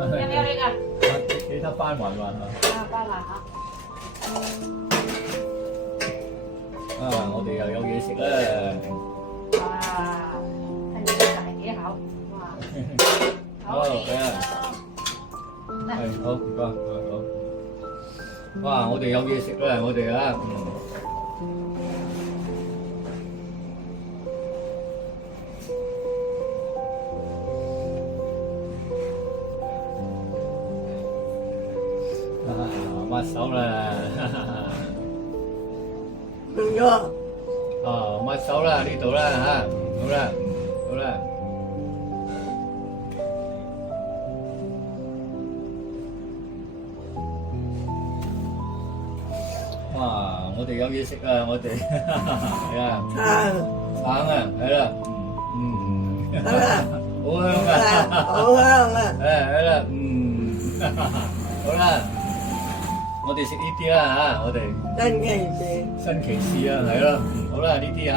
要不要那个？俾得翻雲雲啊！啊，包啦嚇。啊，我哋又有嘢食啦！哇，睇你啲大幾口，哇！好，俾啊！係好，唔該，好。哇！我哋有嘢食啦，我哋啊，抹手啦，邊個？啊，抹手啦，呢度啦嚇，好啦，好啦。哇！我哋有嘢食啊，我哋係啊，橙啊，係啦，係啦，好香啊，好香啊！係啦，好啦，我哋食呢啲啦嚇，我哋新奇士，新奇士啊，係啦，好啦，呢啲嚇。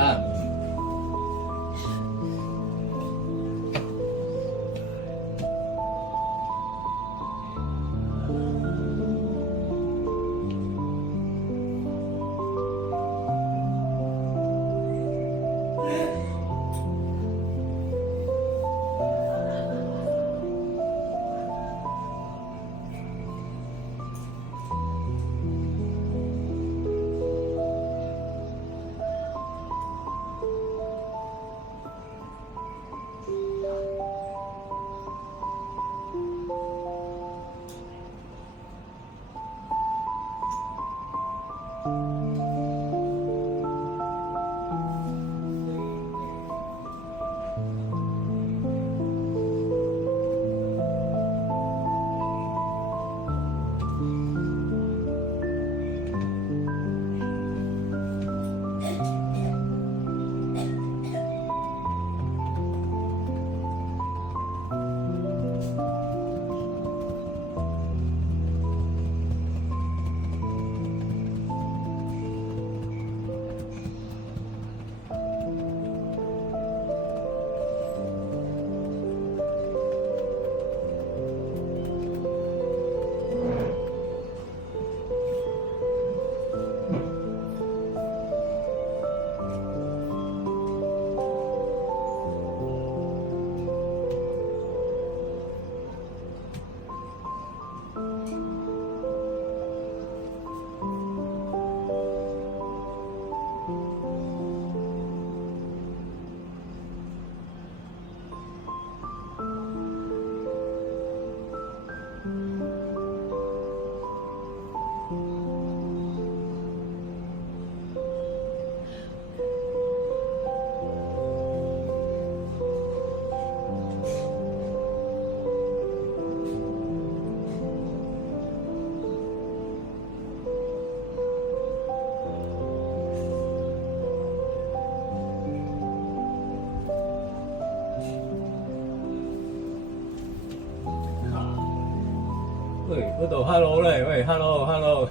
喂，嗰度 hello 咧，喂 hello， 拜 hello，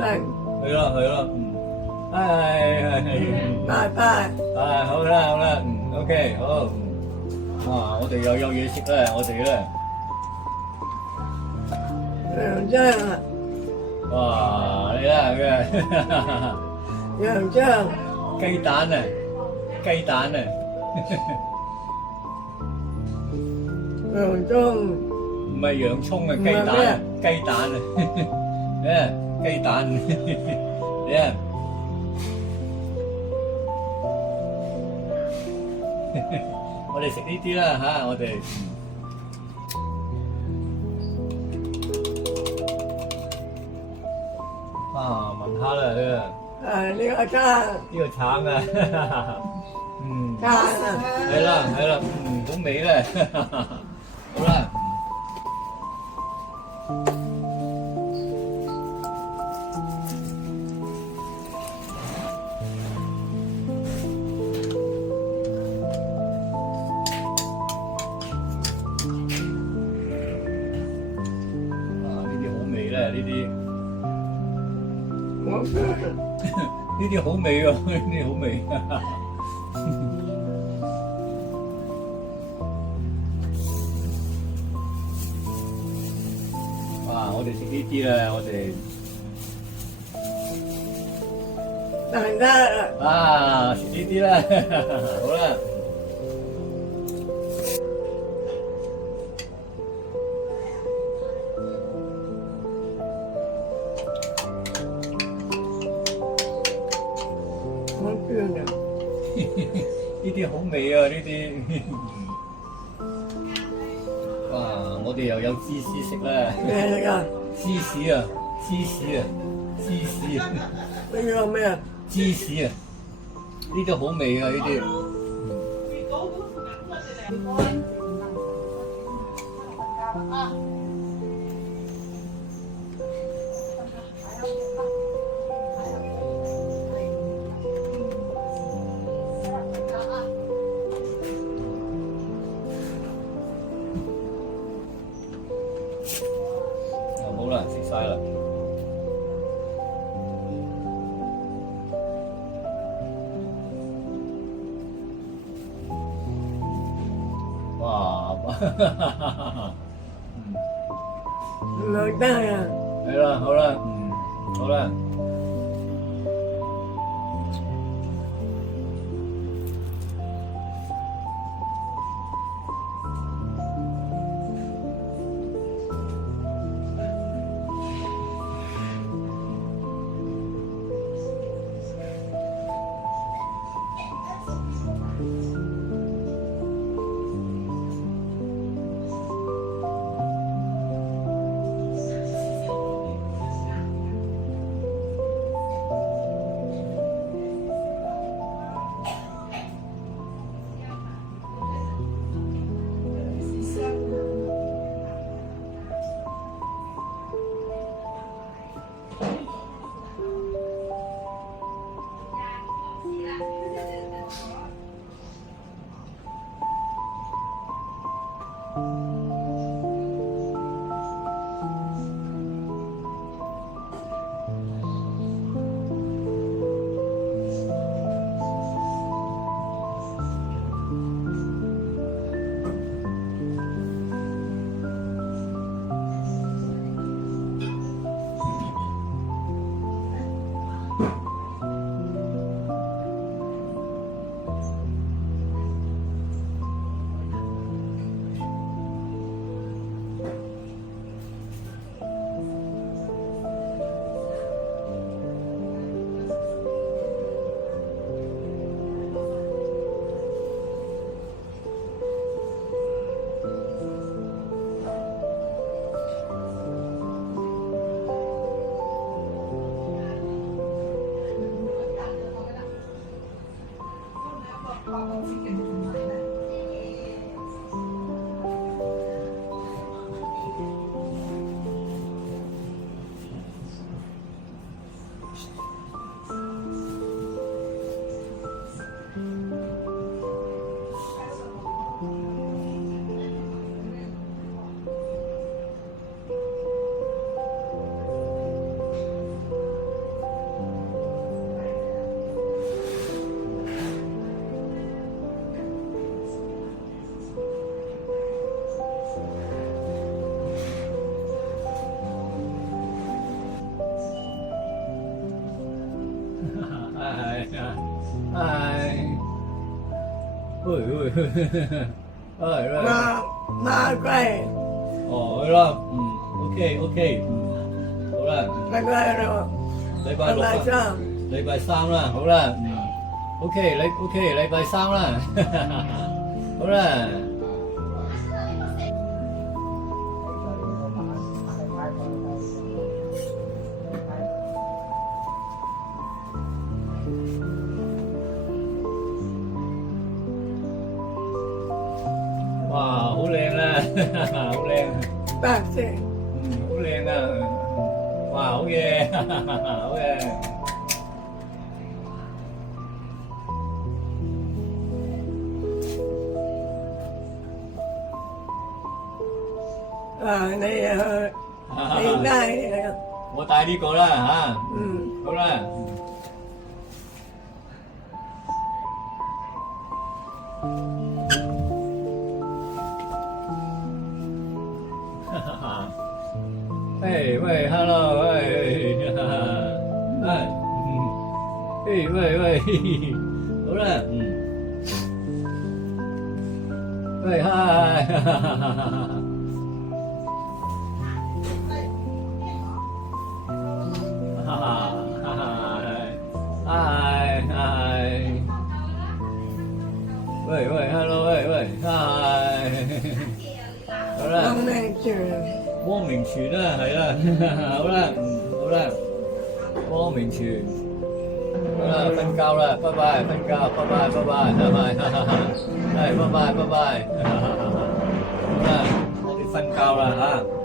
拜，係咯，拜拜，好啦，OK， 好，哇，我哋又有嘢食啦，我哋咧，楊章啊，哇，你啦，楊章，雞蛋啊，楊章，唔係洋葱啊，雞蛋啊，雞蛋，呀，我哋食呢啲啦嚇，我哋聞下啦呢呢個橙，個橙啊，橙啊，係啦，好味咧，好啦。呢啲好味喎，呢啲好味。我哋食呢啲啦，我哋大家啊食呢啲啦，好啦。好酸嘅，呢啲好味啊！呢啲，哇！我哋又有芝士食啦，咩嚟㗎？芝士啊，芝士啊，芝士啊，呢個咩啊？芝士啊，呢啲好味啊！呢啲，好啦，食晒啦。哇！唔好得啊！係啦，好啦，好啦。係啦，馬龜，哦，係啦，OK，好啦，禮拜六，禮拜六啊，禮拜三啦，好啦，OK，禮拜三啦，好啦。哇，好靚啦，好靚，白色，好靚啊！哇，好嘢，好嘢。啊，你帶，我帶呢個啦嚇，好啦。喂喂，hello，喂，哈哈，哎，喂喂喂，好啦，喂嗨，哈哈哈哈哈。哈哈哈哈，嗨嗨，喂喂，hello，喂喂，嗨，好啦，我未住。光明泉啦，係啦，好啦，好啦，光明泉，好啦，瞓覺啦，拜拜，瞓覺，拜拜，拜拜，拜拜，係，拜拜，拜拜，好啦，我哋瞓覺啦嚇。